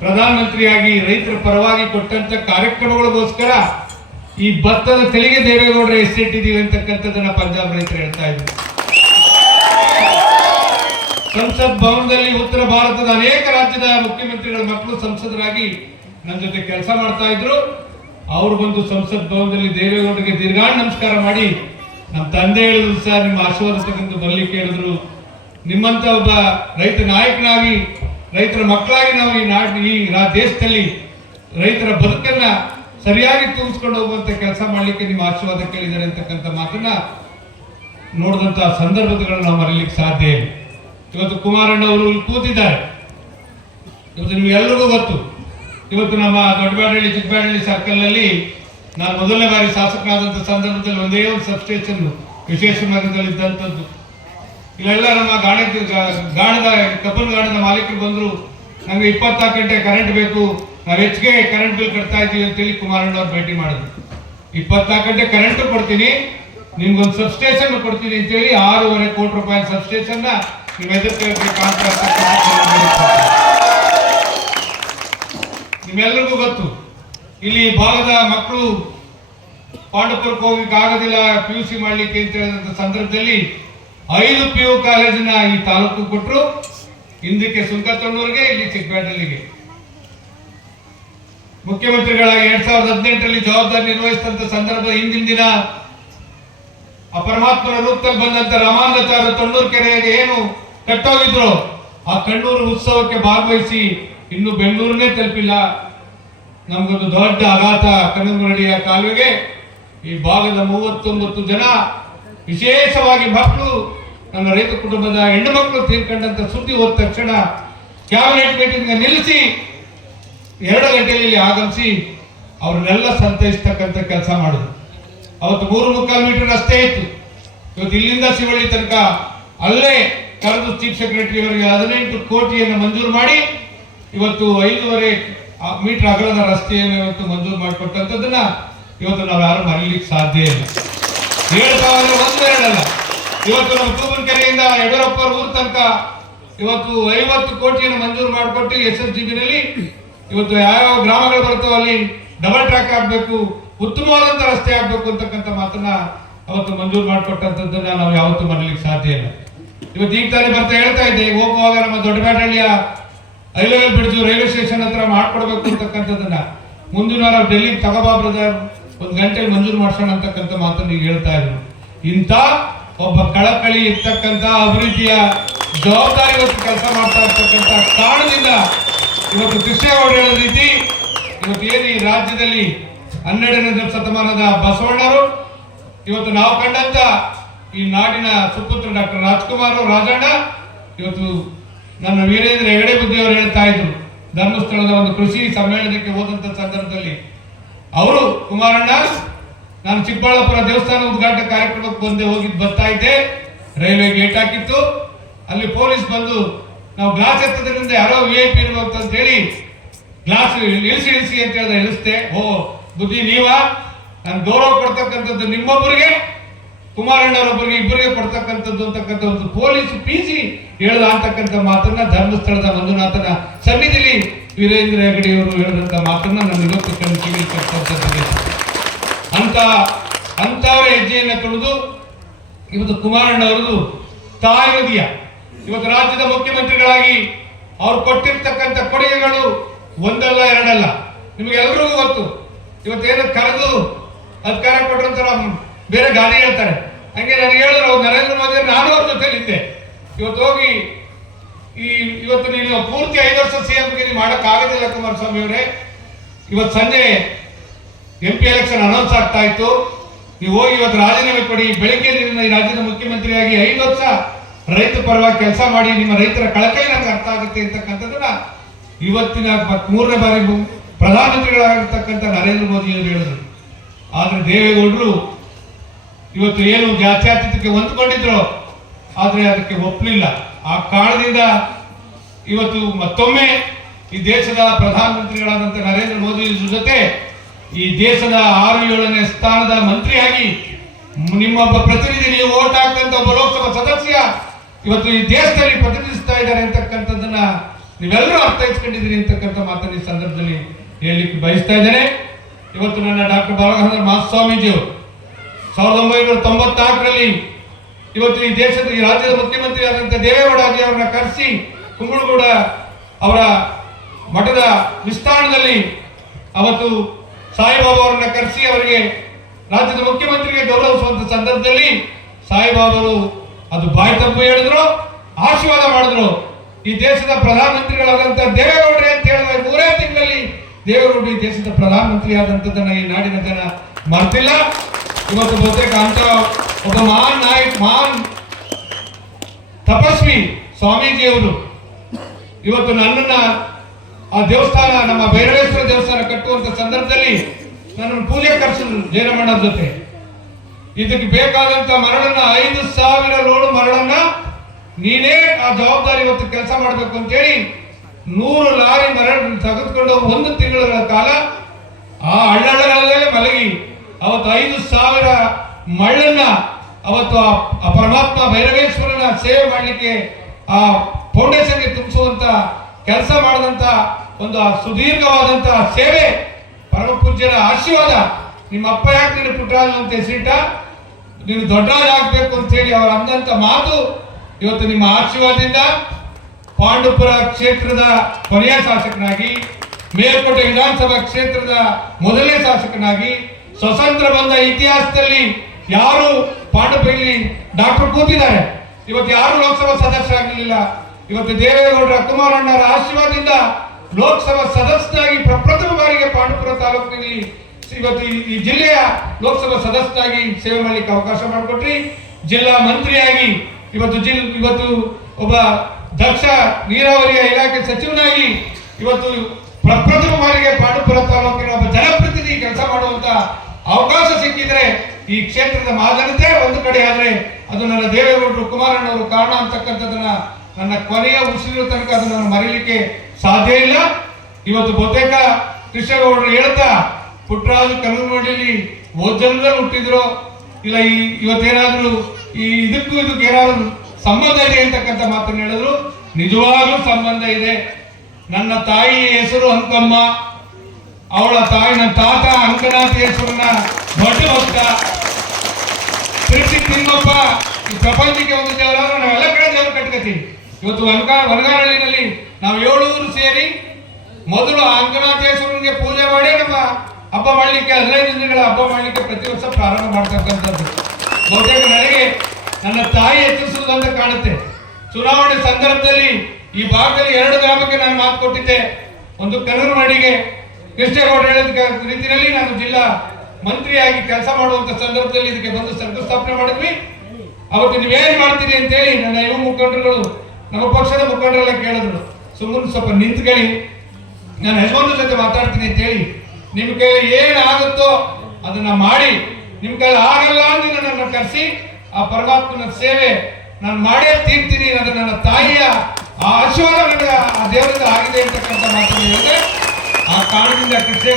ಪ್ರಧಾನಮಂತ್ರಿಯಾಗಿ ರೈತರ ಪರವಾಗಿ ಕೊಟ್ಟಂತ ಕಾರ್ಯಕ್ರಮಗಳಿಗೋಸ್ಕರ ಈ ಭತ್ತದ ತೆರಿಗೆ ದೇವೇಗೌಡರ ಎಸ್ಸಿಟ್ಟಿದ್ದೀವಿ ಅಂತಕ್ಕಂಥದ್ದನ್ನ ಪಂಜಾಬ್ ರೈತರು ಹೇಳ್ತಾ ಇದ್ರು. ಸಂಸತ್ ಭವನದಲ್ಲಿ ಉತ್ತರ ಭಾರತದ ಅನೇಕ ರಾಜ್ಯದ ಮುಖ್ಯಮಂತ್ರಿಗಳ ಮಕ್ಕಳು ಸಂಸದರಾಗಿ ನನ್ನ ಜೊತೆ ಕೆಲಸ ಮಾಡ್ತಾ ಇದ್ರು. ಅವರು ಬಂದು ಸಂಸತ್ ಭವನದಲ್ಲಿ ದೇವೇಗೌಡರಿಗೆ ದೀರ್ಘಾಂಡ ನಮಸ್ಕಾರ ಮಾಡಿ ನಮ್ಮ ತಂದೆ ಹೇಳಿದ್ರು, ಸರ್ ನಿಮ್ಮ ಆಶೀರ್ವಾದ ತಗೊಂಡು ಬರ್ಲಿಕ್ಕೆ ಹೇಳಿದ್ರು. ನಿಮ್ಮಂತ ಒಬ್ಬ ರೈತ ನಾಯಕನಾಗಿ ರೈತರ ಮಕ್ಕಳಾಗಿ ನಾವು ಈ ದೇಶದಲ್ಲಿ ರೈತರ ಬದುಕನ್ನ ಸರಿಯಾಗಿ ತೂಗಿಸ್ಕೊಂಡು ಹೋಗುವಂತ ಕೆಲಸ ಮಾಡ್ಲಿಕ್ಕೆ ನಿಮ್ಮ ಆಶೀರ್ವಾದ ಕೇಳಿದ್ದಾರೆ ಅಂತಕ್ಕಂಥ ಮಾತನ್ನ ನೋಡಿದಂತ ಸಂದರ್ಭಗಳನ್ನು ನಾವು ಮರೀಲಿಕ್ಕೆ ಸಾಧ್ಯ ಇಲ್ಲ. ಇವತ್ತು ಕುಮಾರಣ್ಣ ಅವರು ಇಲ್ಲಿ ಕೂತಿದ್ದಾರೆ. ಇವತ್ತು ನಿಮ್ಗೆಲ್ಲರಿಗೂ ಗೊತ್ತು, ಇವತ್ತು ನಮ್ಮ ದೊಡ್ಡಬ್ಯಾಡಹಳ್ಳಿ ಚಿಕ್ಕಬ್ಯಾಡಹಳ್ಳಿ ಸರ್ಕಲ್ ನಲ್ಲಿ ನಾನು ಮೊದಲನೇ ಬಾರಿ ಶಾಸಕನಾದಂಥ ಸಂದರ್ಭದಲ್ಲಿ ಒಂದೇ ಒಂದು ಸಬ್ಸ್ಟೇಷನ್ ವಿಶೇಷ ಮಾರ್ಗದಲ್ಲಿ ಇದ್ದಂಥದ್ದು. ಇಲ್ಲೆಲ್ಲ ನಮ್ಮ ಗಾಣದ ಕಬ್ಬನ್ ಗಾಣದ ಮಾಲೀಕರು ಬಂದ್ರು, ನಮ್ಗೆ 24 ಗಂಟೆ ಕರೆಂಟ್ ಬೇಕು, ನಾವು ಹೆಚ್ಚಿಗೆ ಕರೆಂಟ್ ಬಿಲ್ ಕಟ್ತಾ ಇದ್ದೀವಿ ಅಂತೇಳಿ ಕುಮಾರಣ್ಣ ಅವ್ರು ಭೇಟಿ ಮಾಡಿದ್ರು. 24 ಗಂಟೆ ಕರೆಂಟ್ ಕೊಡ್ತೀನಿ, ನಿಮ್ಗೊಂದು ಸಬ್ಸ್ಟೇಷನ್ ಕೊಡ್ತೀನಿ ಅಂತೇಳಿ 6.5 ಕೋಟಿ ರೂಪಾಯಿ ಸಬ್ಸ್ಟೇಷನ್ ನಿಮ್ಮ ನಿಮ್ಮೆಲ್ಲರಿಗೂ ಗೊತ್ತು. ಇಲ್ಲಿ ಭಾಗದ ಮಕ್ಕಳು ಪಾಂಡಪುರಕ್ಕೆ ಹೋಗ್ಲಿಕ್ಕೆ ಆಗೋದಿಲ್ಲ, PUC ಮಾಡ್ಲಿಕ್ಕೆ ಅಂತ ಹೇಳಿದಂತ ಸಂದರ್ಭದಲ್ಲಿ 5 PU ಕಾಲೇಜಿನ ಈ ತಾಲೂಕು ಕೊಟ್ಟರು. ಹಿಂದಕ್ಕೆ ಸುಂಕತಣ್ಣೂರಿಗೆ, ಇಲ್ಲಿ ಚಿಕ್ಕಬ್ಯಾಡಹಳ್ಳಿಗೆ. ಮುಖ್ಯಮಂತ್ರಿಗಳಾಗಿ 2018ರಲ್ಲಿ ಜವಾಬ್ದಾರಿ ನಿರ್ವಹಿಸಿದಂತ ಸಂದರ್ಭ ಹಿಂದಿನ ದಿನ ಆ ಪರಮಾತ್ಮನ ರೂಪದಲ್ಲಿ ಬಂದಂತ ರಾಮಾನಂದಾಚಾರ್ಯ ತೊಣ್ಣೂರು ಕೆರೆಗೆ ಏನು ಕಟ್ಟೋಗಿದ್ರು, ಆ ಕಣ್ಣೂರು ಉತ್ಸವಕ್ಕೆ ಭಾಗವಹಿಸಿ ಇನ್ನು ಬೆಂಗಳೂರನ್ನೇ ತಲುಪಿಲ್ಲ. ನಮ್ಗೊಂದು ದೊಡ್ಡ ಆಘಾತ. ಕನಗನಡಿಯ ಕಾಲುವೆಗೆ ಈ ಭಾಗದ 39 ಜನ ವಿಶೇಷವಾಗಿ ಮಕ್ಕಳು, ನನ್ನ ರೈತ ಕುಟುಂಬದ ಹೆಣ್ಣು ಮಕ್ಕಳು ತೀರ್ಕೊಂಡಂತ ಸುದ್ದಿ ಹೋದ ತಕ್ಷಣ ಕ್ಯಾಬಿನೆಟ್ ಮೀಟಿಂಗ್ ನಿಲ್ಲಿಸಿ 2 ಗಂಟೆಯಲ್ಲಿ ಆಗಮಿಸಿ ಅವ್ರನ್ನೆಲ್ಲ ಸಂತೈಸ್ತಕ್ಕಂಥ ಕೆಲಸ ಮಾಡಿದ್ರು. ಅವತ್ತು 3.25 ಮೀಟರ್ ರಸ್ತೆ ಇತ್ತು. ಇವತ್ತು ಇಲ್ಲಿಂದ ಶಿವಳ್ಳಿ ತನಕ ಅಲ್ಲೇ ಕರೆದು ಚೀಫ್ ಸೆಕ್ರೆಟರಿ ಅವರಿಗೆ 18 ಕೋಟಿಯನ್ನು ಮಂಜೂರು ಮಾಡಿ ಇವತ್ತು 5.5 ಮೀಟರ್ ಅಗಲದ ರಸ್ತೆಯನ್ನು ಇವತ್ತು ಮಂಜೂರು ಮಾಡಿಕೊಟ್ಟಂಥದ್ದನ್ನ ಇವತ್ತು ನಾವು ಯಾರು ಮರೀಲಿಕ್ಕೆ ಸಾಧ್ಯ ಇಲ್ಲ. ಹೇಳ್ತಾವೆ ಒಂದು ಎರಡಲ್ಲ. ಇವತ್ತು ನಮ್ಮ ತೂಬನಕೆರೆಯಿಂದ ಯಡಿಯೂರಪ್ಪ ಊರ್ ತನಕ ಇವತ್ತು 50 ಕೋಟಿಯನ್ನು ಮಂಜೂರು ಮಾಡಿಕೊಟ್ಟು SSGBನಲ್ಲಿ ಇವತ್ತು ಯಾವ ಗ್ರಾಮಗಳು ಬರ್ತಾವ ಅಲ್ಲಿ ಡಬಲ್ ಟ್ರ್ಯಾಕ್ ಆಗ್ಬೇಕು, ಉತ್ತಮವಾದಂತ ರಸ್ತೆ ಆಗ್ಬೇಕು ಅಂತಕ್ಕಂಥ ಮಾತನ್ನ ಅವತ್ತು ಮಂಜೂರು ಮಾಡಿಕೊಟ್ಟಂತದ್ದನ್ನ ನಾವು ಯಾವತ್ತೂ ಮರೀಲಿಕ್ಕೆ ಸಾಧ್ಯ ಇಲ್ಲ. ಇವತ್ತು ಈಗ ತಾನೇ ಬರ್ತಾ ಹೇಳ್ತಾ ಇದ್ದೆ, ಹೋಗುವಾಗ ನಮ್ಮ ದೊಡ್ಡಬ್ಯಾಡಹಳ್ಳಿಯ high level bridge railway station ಹತ್ರ ಮಾಡ್ಕೊಡ್ಬೇಕು ಅಂತಕ್ಕಂಥದ್ದನ್ನ ಮುಂದಿನ ವಾರ ಡೆಲ್ಲಿಗೆ ತಗೋಬಾ ಬ್ರದರ್, 1 ಗಂಟೆ ಮಂಜೂರು ಮಾಡ್ಸೋಣ ಅಂತಕ್ಕಂಥ ಮಾತನ್ನು ಈಗ ಹೇಳ್ತಾ ಇದ್ರು. ಇಂಥ ಒಬ್ಬ ಕಳಕಳಿ ಇರ್ತಕ್ಕಂಥ ಅಭಿವೃದ್ಧಿಯ ಜವಾಬ್ದಾರಿ ಇವತ್ತು ಕೆಲಸ ಮಾಡ್ತಾ ಇರ್ತಕ್ಕಂಥ ಕಾರಣದಿಂದ ಇವತ್ತು ಕೃಷ್ಣೇಗೌಡ ಹೇಳೋ ರೀತಿ ಇವತ್ತು ಏನು ಈ ರಾಜ್ಯದಲ್ಲಿ 12ನೇ ಶತಮಾನದ ಬಸವಣ್ಣರು, ಇವತ್ತು ನಾವು ಕಂಡಂತ ಈ ನಾಡಿನ ಸುಪುತ್ರ ಡಾಕ್ಟರ್ ರಾಜ್ಕುಮಾರ್ ರಾಜಣ್ಣ, ಇವತ್ತು ನನ್ನ ವೀರೇಂದ್ರ ಹೆಗಡೆ ಬುದ್ಧಿ ಅವರು ಹೇಳ್ತಾ ಇದ್ರು, ಧರ್ಮಸ್ಥಳದ ಒಂದು ಕೃಷಿ ಸಮ್ಮೇಳನಕ್ಕೆ ಹೋದಂತ ಸಂದರ್ಭದಲ್ಲಿ ಅವರು, ಕುಮಾರಣ್ಣ ನಾನು ಚಿಕ್ಕಬಳ್ಳಾಪುರ ದೇವಸ್ಥಾನ ಉದ್ಘಾಟನಾ ಕಾರ್ಯಕ್ರಮಕ್ಕೆ ಬರ್ತಾ ಇದ್ದೆ, ರೈಲ್ವೆ ಗೇಟ್ ಹಾಕಿತ್ತು, ಅಲ್ಲಿ ಪೊಲೀಸ್ ಬಂದು ನಾವು ಗ್ಲಾಸ್ ಎತ್ತದ್ರಿಂದ ಯಾರೋ VIP ಇರ್ಬೇಕು ಅಂತ ಹೇಳಿ ಗ್ಲಾಸ್ ಇಳಿಸಿ ಅಂತ ಹೇಳಿದ್ರೆ ಇಳಿಸ್ತೆ. ಓ ಬುದ್ಧಿ ನೀವಾ? ನಾನು ಗೌರವ ಕೊಡ್ತಕ್ಕಂಥದ್ದು ನಿಮ್ಮೊಬ್ಬರಿಗೆ, ಕುಮಾರಣ್ಣವರೊಬ್ಬರಿಗೆ, ಇಬ್ಬರಿಗೆ ಕೊಡ್ತಕ್ಕಂಥದ್ದು ಅಂತಕ್ಕಂಥ ಒಂದು ಪೊಲೀಸ್ PC ಹೇಳ್ದ ಅಂತಕ್ಕಂಥ ಮಾತನ್ನ ಧರ್ಮಸ್ಥಳದ ಮಂಜುನಾಥನ ಸನ್ನಿಧಿಲಿ ವೀರೇಂದ್ರ ಹೆಗಡೆಯವರು ಹೇಳಿದಂತ ಮಾತನ್ನ ನಾನು ಇವತ್ತು ಕಣ್ಣು ಕೇಳಿರ್ತಕ್ಕಂಥದ್ದು. ಅಂತವರ ಹೆಜ್ಜೆಯನ್ನು ತುಳಿದು ಇವತ್ತು ಕುಮಾರಣ್ಣ ಅವರದು ತಾಯಿಯ ಇವತ್ತು ರಾಜ್ಯದ ಮುಖ್ಯಮಂತ್ರಿಗಳಾಗಿ ಅವ್ರು ಕೊಟ್ಟಿರ್ತಕ್ಕಂಥ ಕೊಡುಗೆಗಳು ಒಂದಲ್ಲ ಎರಡಲ್ಲ. ನಿಮಗೆ ಎಲ್ರಿಗೂ ಗೊತ್ತು. ಇವತ್ತೇನು ಕರೆದು ಅಧಿಕಾರ ಕೊಟ್ಟರಂತ ಬೇರೆ ಗಾಳಿ ಹೇಳ್ತಾರೆ. ಹಂಗೆ ನನಗೆ ಹೇಳಿದ್ರು ನರೇಂದ್ರ ಮೋದಿ ನಾನು ಅವ್ರ ಜೊತೆಲಿದ್ದೆ. ಇವತ್ತು ಹೋಗಿ ಇವತ್ತು ನೀನು ಪೂರ್ತಿ 5 ವರ್ಷ CM ನೀವು ಮಾಡಕ್ ಆಗೋದಿಲ್ಲ ಕುಮಾರಸ್ವಾಮಿ ಅವರೇ. ಇವತ್ತು ಸಂಜೆ MP ಎಲೆಕ್ಷನ್ ಅನೌನ್ಸ್ ಆಗ್ತಾ ಇತ್ತು, ನೀವು ಹೋಗಿ ಇವತ್ತು ರಾಜೀನಾಮೆ ಕೊಡಿ. ಬೆಳಿಗ್ಗೆ ನಿಮ್ಮ ಈ ರಾಜ್ಯದ ಮುಖ್ಯಮಂತ್ರಿಯಾಗಿ 5 ವರ್ಷ ರೈತ ಪರವಾಗಿ ಕೆಲಸ ಮಾಡಿ, ನಿಮ್ಮ ರೈತರ ಕಳಕಳಿ ನನಗೆ ಅರ್ಥ ಆಗುತ್ತೆ ಅಂತಕ್ಕಂಥದ್ದನ್ನ ಇವತ್ತಿನ 3ನೇ ಬಾರಿ ಪ್ರಧಾನಮಂತ್ರಿಗಳಾಗಿರ್ತಕ್ಕಂಥ ನರೇಂದ್ರ ಮೋದಿ ಅವರು ಹೇಳಿದ್ರು. ಆದ್ರೆ ದೇವೇಗೌಡರು ಇವತ್ತು ಏನು ಜಾತ್ಯತೀತಕ್ಕೆ ಹೊಂದ್ಕೊಂಡಿದ್ರು, ಆದ್ರೆ ಅದಕ್ಕೆ ಒಪ್ಪಲಿಲ್ಲ. ಆ ಕಾರಣದಿಂದ ಇವತ್ತು ಮತ್ತೊಮ್ಮೆ ಈ ದೇಶದ ಪ್ರಧಾನಮಂತ್ರಿಗಳಾದಂಥ ನರೇಂದ್ರ ಮೋದಿ ಜೊತೆ ಈ ದೇಶದ 6-7ನೇ ಸ್ಥಾನದ ಮಂತ್ರಿಯಾಗಿ ನಿಮ್ಮೊಬ್ಬ ಪ್ರತಿನಿಧಿ, ನೀವು ಓಟ್ ಹಾಕಂತ ಒಬ್ಬ ಲೋಕಸಭಾ ಸದಸ್ಯ ಇವತ್ತು ಈ ದೇಶದಲ್ಲಿ ಪ್ರತಿನಿಧಿಸ್ತಾ ಇದ್ದಾರೆ ಅಂತಕ್ಕಂಥದ್ದನ್ನ ನೀವೆಲ್ಲರೂ ಅರ್ಥೈಸ್ಕೊಂಡಿದ್ದೀರಿ ಅಂತಕ್ಕಂಥ ಮಾತನ್ನು ಹೇಳಲಿಕ್ಕೆ ಬಯಸ್ತಾ ಇದ್ದೇನೆ. ಇವತ್ತು ನನ್ನ ಡಾಕ್ಟರ್ ಬಾಲಗಂಗಾಧರ ಮಹಾಸ್ವಾಮೀಜಿಯವರು 1994ರಲ್ಲಿ ಇವತ್ತು ಈ ದೇಶದ ಈ ರಾಜ್ಯದ ಮುಖ್ಯಮಂತ್ರಿ ಆದಂಥ ದೇವೇಗೌಡಾಜಿ ಅವರನ್ನ ಕರೆಸಿ ಕುಂಬಳಗೌಡ ಅವರ ಮಠದ ವಿಸ್ತಾರದಲ್ಲಿ ಅವತ್ತು ಸಾಯಿಬಾಬಾ ಅವರನ್ನ ಕರೆಸಿ ಅವರಿಗೆ ರಾಜ್ಯದ ಮುಖ್ಯಮಂತ್ರಿಗೆ ಗೌರವಿಸುವಂತ ಸಂದರ್ಭದಲ್ಲಿ ಸಾಯಿಬಾಬರು ಅದು ಬಾಯಿ ತಪ್ಪು ಹೇಳಿದ್ರು, ಆಶೀರ್ವಾದ ಮಾಡಿದ್ರು. ಈ ದೇಶದ ಪ್ರಧಾನಮಂತ್ರಿಗಳಾದಂತಹ ದೇವೇಗೌಡರೇ ಅಂತ ಹೇಳಿದ್ರೆ 3 ತಿಂಗಳಲ್ಲಿ ದೇವೇಗೌಡ ಈ ದೇಶದ ಪ್ರಧಾನಮಂತ್ರಿ ಆದಂತದನ್ನ ಈ ನಾಡಿನ ಜನ ಮರ್ತಿಲ್ಲ. ಇವತ್ತು ಬಹುತೇಕ ಅಂತ ಒಬ್ಬ ಮಹಾನ್ ನಾಯಕ್, ಮಹಾನ್ ತಪಸ್ವಿ ಸ್ವಾಮೀಜಿಯವರು ಇವತ್ತು ನನ್ನನ್ನ ಆ ದೇವಸ್ಥಾನ, ನಮ್ಮ ಭೈರವೇಶ್ವರ ದೇವಸ್ಥಾನ ಕಟ್ಟುವಂತ ಸಂದರ್ಭದಲ್ಲಿ ನನ್ನನ್ನು ಪೂಜೆ ಕರ್ಸಿದ್ರು ಜಯರಮಣ್ಣರ ಜೊತೆ. ಇದಕ್ಕೆ ಬೇಕಾದಂತ ಮರಳನ್ನ 5,000 ಲೋಡ್ ಮರಳನ್ನ ನೀನೇ ಆ ಜವಾಬ್ದಾರಿ ಇವತ್ತು ಕೆಲಸ ಮಾಡಬೇಕು ಅಂತ ಹೇಳಿ 100 ಲಾರಿ ಮರಳ ತೆಗೆದುಕೊಂಡು 1 ತಿಂಗಳ ಕಾಲ ಆ ಹಳ್ಳಹಳ್ಳಗಳಲ್ಲೇ ಮಲಗಿ ಅವತ್ತು 5,000 ಮಳ್ಳನ್ನ ಅವತ್ತು ಆ ಪರಮಾತ್ಮ ಭೈರವೇಶ್ವರನ ಸೇವೆ ಮಾಡಲಿಕ್ಕೆ ಆ ಫೌಂಡೇಶನ್ಗೆ ತುಂಬಿಸುವಂತ ಕೆಲಸ ಮಾಡಿದಂತ ಒಂದು ಸುದೀರ್ಘವಾದಂತ ಸೇವೆ, ಪರಮ ಪೂಜ್ಯರ ಆಶೀರ್ವಾದ. ನಿಮ್ಮ ಅಪ್ಪ ಯಾಕೆ ನೀನು ಪುಟ್ಟರಾಜು ಅಂತ ಹೆಸರಿಟ್ಟ, ನೀನು ದೊಡ್ಡರಾಜ ಆಗ್ಬೇಕು ಅಂತ ಹೇಳಿ ಅವರು ಅಂದಂತ ಮಾತು ಇವತ್ತು ನಿಮ್ಮ ಆಶೀರ್ವಾದದಿಂದ ಪಾಂಡುಪುರ ಕ್ಷೇತ್ರದ ಕೊನೆಯ ಶಾಸಕನಾಗಿ, ಮೇಲ್ಕೋಟೆ ವಿಧಾನಸಭಾ ಕ್ಷೇತ್ರದ ಮೊದಲನೇ ಶಾಸಕನಾಗಿ, ಸ್ವತಂತ್ರ ಬಂದ ಇತಿಹಾಸದಲ್ಲಿ ಯಾರು ಪಾಂಡುಪುರಲ್ಲಿ ಡಾಕ್ಟರ್ ಕೂತಿದ್ದಾರೆ, ಇವತ್ತು ಯಾರು ಲೋಕಸಭಾ ಸದಸ್ಯರಾಗಲಿಲ್ಲ. ಇವತ್ತು ದೇವೇಗೌಡರ ಕುಮಾರಣ್ಣರ ಆಶೀರ್ವಾದದಿಂದ ಲೋಕಸಭಾ ಸದಸ್ಯನಾಗಿ ಪ್ರಪ್ರಥಮ ಬಾರಿಗೆ ಪಾಂಡುಪುರ ತಾಲೂಕಿನಲ್ಲಿ ಇವತ್ತು ಈ ಜಿಲ್ಲೆಯ ಲೋಕಸಭಾ ಸದಸ್ಯನಾಗಿ ಸೇವೆ ಮಾಡಲಿಕ್ಕೆ ಅವಕಾಶ ಮಾಡಿಕೊಟ್ರಿ. ಜಿಲ್ಲಾ ಮಂತ್ರಿಯಾಗಿ ಇವತ್ತು ಒಬ್ಬ ದಕ್ಷ ನೀರಾವರಿಯ ಇಲಾಖೆ ಸಚಿವನಾಗಿ ಇವತ್ತು ಪ್ರಪ್ರಥಮ ಬಾರಿಗೆ ಪಾಂಡುಪುರ ತಾಲೂಕಿನ ಒಬ್ಬ ಜನಪ್ರತಿನಿಧಿ ಕೆಲಸ ಮಾಡುವಂತ ಅವಕಾಶ ಸಿಕ್ಕಿದ್ರೆ ಈ ಕ್ಷೇತ್ರದ ಮಹಾಜನತೆ ಒಂದು ಕಡೆ ಆದ್ರೆ ಅದು ನನ್ನ ದೇವೇಗೌಡರು ಕುಮಾರಣ್ಣವರು ಕಾರಣ ಅಂತಕ್ಕಂಥದ್ದನ್ನ ನನ್ನ ಕೊನೆಯ ಉಸಿರು ತನಕ ಅದನ್ನು ಮರೀಲಿಕ್ಕೆ ಸಾಧ್ಯ ಇಲ್ಲ. ಇವತ್ತು ಬಹುತೇಕ ಕೃಷ್ಣೇಗೌಡರು ಹೇಳ್ತಾ ಪುಟ್ಟರಾಜು ಕಲ್ಲುಮಡಿಯಲ್ಲಿ ಓದ್ಜನದಲ್ಲಿ ಹುಟ್ಟಿದ್ರು ಇಲ್ಲ, ಇವತ್ತೇನಾದ್ರೂ ಇದಕ್ಕೂ ಏನಾದ್ರು ಸಂಬಂಧ ಇದೆ ಅಂತಕ್ಕಂಥ ಮಾತನ್ನು ಹೇಳಿದ್ರು. ನಿಜವಾಗ್ಲೂ ಸಂಬಂಧ ಇದೆ. ನನ್ನ ತಾಯಿ ಹೆಸರು ಅಂಕಮ್ಮ, ಅವಳ ತಾಯಿ ನನ್ನ ತಾತ ಅಂಕನಾಥೇಶ್ವರನ ದೊಡ್ಡ ಭಕ್ತ. ತಿರುಚಿ ತಿಮ್ಮಪ್ಪ ಈ ಪ್ರಪಂಚಕ್ಕೆ ಒಂದು ದೇವರಾದ್ರೆ ನಾವೆಲ್ಲ ಕಡೆ ದೇವರು ಕಟ್ಕೋತೀವಿ. ಇವತ್ತು ವನಗಾನಹಳ್ಳಿನಲ್ಲಿ ನಾವು 7 ಊರು ಸೇರಿ ಮೊದಲು ಅಂಕನಾಥೇಶ್ವರನಿಗೆ ಪೂಜೆ ಮಾಡಿ ನಮ್ಮ ಹಬ್ಬ ಮಾಡಲಿಕ್ಕೆ 15 ದಿನಗಳ ಹಬ್ಬ ಮಾಡಲಿಕ್ಕೆ ಪ್ರತಿ ವರ್ಷ ಪ್ರಾರಂಭ ಮಾಡ್ತಕ್ಕಂಥದ್ದು. ಬಹುತೇಕ ನನಗೆ ನನ್ನ ತಾಯಿ ಎಚ್ಚರಿಸುವುದು ಅಂತ ಕಾಣುತ್ತೆ. ಚುನಾವಣೆ ಸಂದರ್ಭದಲ್ಲಿ ಈ ಭಾಗದಲ್ಲಿ 2 ಗ್ರಾಮಕ್ಕೆ ನಾನು ಮಾತು ಕೊಟ್ಟಿದ್ದೆ. ಒಂದು ಕನೂರುಮಡಿಗೆ ಕೃಷ್ಣೇಗೌಡ ಹೇಳಿದ ರೀತಿಯಲ್ಲಿ ನಾನು ಜಿಲ್ಲಾ ಮಂತ್ರಿಯಾಗಿ ಕೆಲಸ ಮಾಡುವಂತ ಸಂದರ್ಭದಲ್ಲಿ ಇದಕ್ಕೆ ಬಂದು ಶಂಕುಸ್ಥಾಪನೆ ಮಾಡಿದ್ವಿ. ಅವತ್ತು ನೀವೇನ್ ಮಾಡ್ತೀರಿ ಅಂತ ಹೇಳಿ ನನ್ನ ಯುವ ಮುಖಂಡರುಗಳು, ನಮ್ಮ ಪಕ್ಷದ ಮುಖಂಡರೆಲ್ಲ ಕೇಳಿದ್ರು, ಸುಮ್ಮನೆ ಸ್ವಲ್ಪ ನಿಂತ್ಕೊಳ್ಳಿ, ನಾನು ಯಜಮಾನ್ರ ಜೊತೆ ಮಾತಾಡ್ತೀನಿ ಅಂತ ಹೇಳಿ, ನಿಮ್ ಕೈಲಿ ಏನಾಗುತ್ತೋ ಅದನ್ನ ಮಾಡಿ, ನಿಮ್ ಕೈಲಿ ಆಗಲ್ಲ ಅಂತ ನನ್ನ ಕರೆಸಿ ಆ ಪರಮಾತ್ಮನ ಸೇವೆ ನಾನು ಮಾಡೇ ತೀರ್ತೀನಿ, ಅದು ನನ್ನ ತಾಯಿಯ ಆ ಆಶೀರ್ವಾದ ನನಗೆ ಆ ದೇವರಿಂದ ಆಗಿದೆ ಅಂತಕ್ಕಂಥ ಮಾತನ್ನು ಹೇಳಿದೆ. ಆ ಕಾರಣದಿಂದ ಕೃಷ್ಣ